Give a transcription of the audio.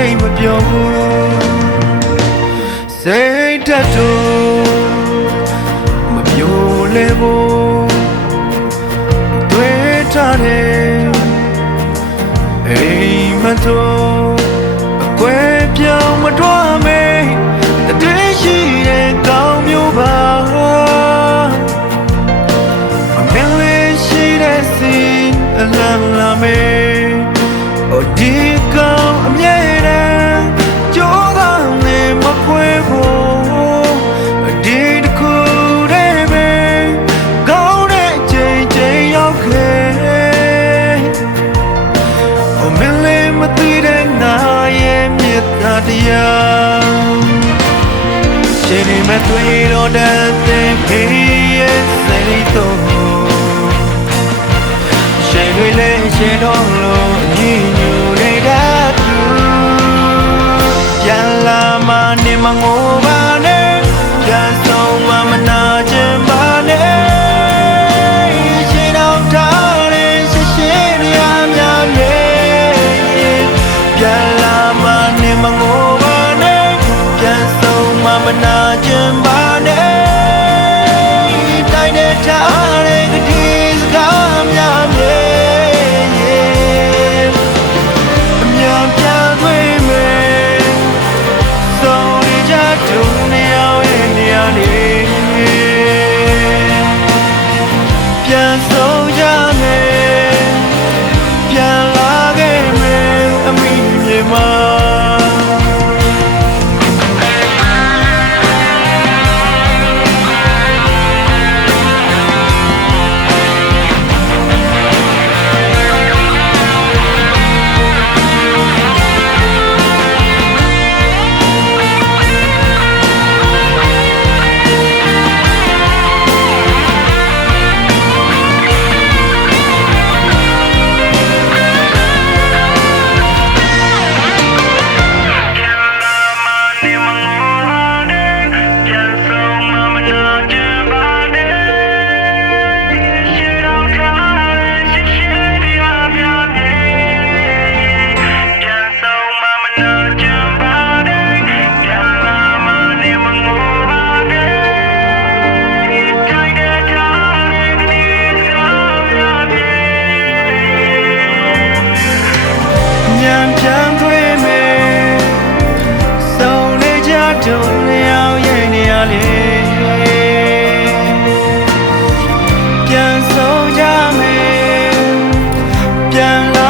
အိမ်မပြောစိတ်ဓာတ်တို့မပြောလဲဖို့တွေ့ထားတယ်အိမ်မတော်အကွဲပြောင်းမတွားမေးတည်းရှိတဲ့ကောင်းမျိုးပါအမင်းလေးရှိတဲ့စီအလံလာမေးဒီကောင်အမြဲတမ်းကြိုးစားနေမခွဲဖို့ဒီတခုတည်းပဲကောင်းတဲ့ချိန်ချိန်ရောက်ခဲ့အမင်းလေးမသိတဲ့ငါရဲ့မြတ်တရားရှင်နေမတွေ့တော့တဲ့ခေရဲ့စိတ်တော်ရှင်တွေလည်းရှင်တော်လို့ညီညွတ်နေတာသူပြန်လာမှနေမငိုပါနဲ့ပြန်ဆုံးမှမနာချင်ပါနဲ့ရှင်တော်ထားတဲ့ရှိရှိတရားများနဲ့ပြန်လာမှနေမငိုပါနဲ့ပြန်ဆုံးမှမနာချင်ပါနဲ့တိုင်းတဲ့ထားတဲ့ဒီစကားများနဲ့ပြန်ဆုံးကြမယ်ပြန်လာခဲ့မယ်အမိမြေမှာdon't know yet nearlyပြန်ဆုံးကြမယ်ပြန်လာ